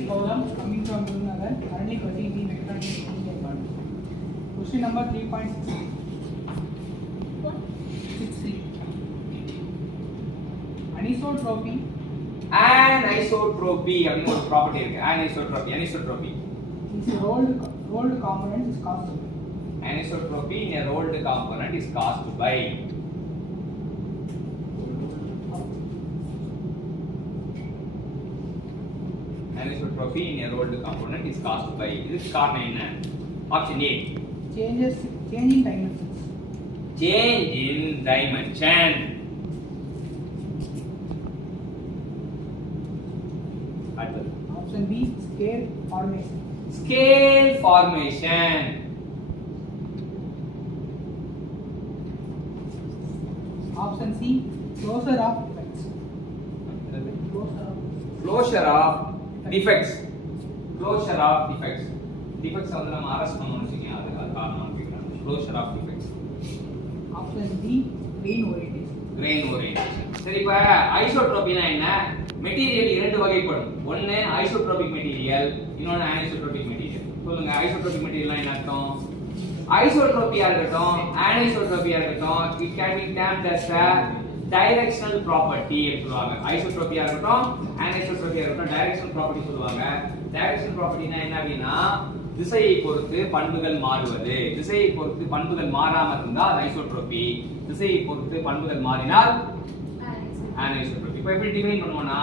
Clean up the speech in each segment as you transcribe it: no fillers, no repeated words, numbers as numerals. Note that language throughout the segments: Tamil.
is Gautam, coming from Gurunagar, currently pursuing the electronics engineering department. Question number 3.63. Anisotropy. Anisotropy அப்படின்னு ஒரு ப்ராப்பர்ட்டி இருக்கு. Anisotropy is a rolled component is caused by. Anisotropy in a rolled component is caused by. Anisotropy in a rolled component is caused by. இதுக்கு காரணம் என்ன? Option A. Change in dimensions. Change in dimension. Option B, scale formation. Scale formation. Option C, closure of defects. Closure of defects. Closure of defects. Defects வந்து நம்ம அரெஸ்ட் பண்ணனும் வச்சுக்கீங்க. அது காரணம் கேக்குறாங்க. Closure of defects. Option D, grain orientation. Grain orientation. சரி இப்ப ஐசோட்ரோபினா என்ன? மெட்டீரியல் இரண்டு வகைப்படும். ஒன்னு ஐசோட்ரோபிக் மெட்டீரியல், இன்னொன்னு அனிசோட்ரோபிக் மெட்டீரியல். சொல்லுங்க ஐசோட்ரோபிக் மெட்டீரியல்னா என்ன அர்த்தம்? ஐசோட்ரோபியா இருக்கட்டும், அனிசோட்ரோபியா இருக்கட்டும், it can be termed as a directional property ன்னு சொல்லுவாங்க. ஐசோட்ரோபியா இருக்கட்டும், அனிசோட்ரோபியா இருக்கட்டும் directional property சொல்லுவாங்க. directional propertyனா என்ன அப்படினா திசையை பொறுத்து பண்புகள் மாறுவது. திசையை பொறுத்து பண்புகள் மாறாம இருந்தா அது ஐசோட்ரோபி. திசையை பொறுத்து பண்புகள் மாறினால் anisotropy. இப்போ எப்படி டிஃபைன் பண்ணுவோம்னா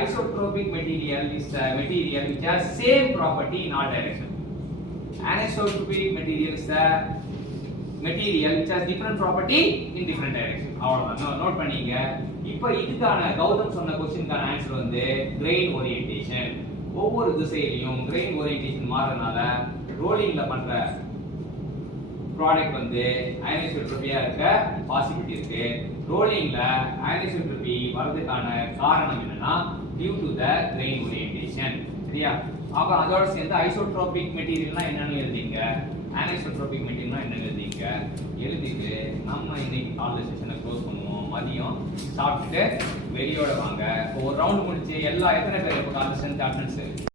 isotropic material is the material which has same property in all direction. Anisotropic material is the material which has different property in different direction. அவ்வளவுதான் நோட் பண்ணீங்க. இப்போ இதுக்கான கௌதம் சொன்ன क्वेश्चनக்கான ஆன்சர் வந்து grain orientation. ஒவ்வொரு திசையிலும் grain orientation மாறனால ரோலிங்ல பண்ற ப்ராடக்ட் வந்து அனிசோட்ரோபியா இருக்க பாசிபிலிட்டி இருக்கு. ரோலிங்ல அனிசோட்ரோபி வரதுக்கான காரணம் என்னன்னா due to the grain orientation. சரியா? அப்ப அதோட சேர்ந்து ஐசோட்ரோபிக் மெட்டீரியல்னா என்னன்னு எழுதிங்க, அனிசோட்ரோபிக் மெட்டீரியல்னா என்னன்னு எழுதிங்க. எழுதிட்டு நம்ம இன்னைக்கு காலேஜ் செஷனை க்ளோஸ் பண்ணுவோம். மதியம் சாப்பிட்டுட்டு வெளியோட வாங்க. ஒரு ரவுண்ட் முடிச்சு எத்தனை பேர் இப்போ காலேஜ் அட்டெண்டன்ஸ்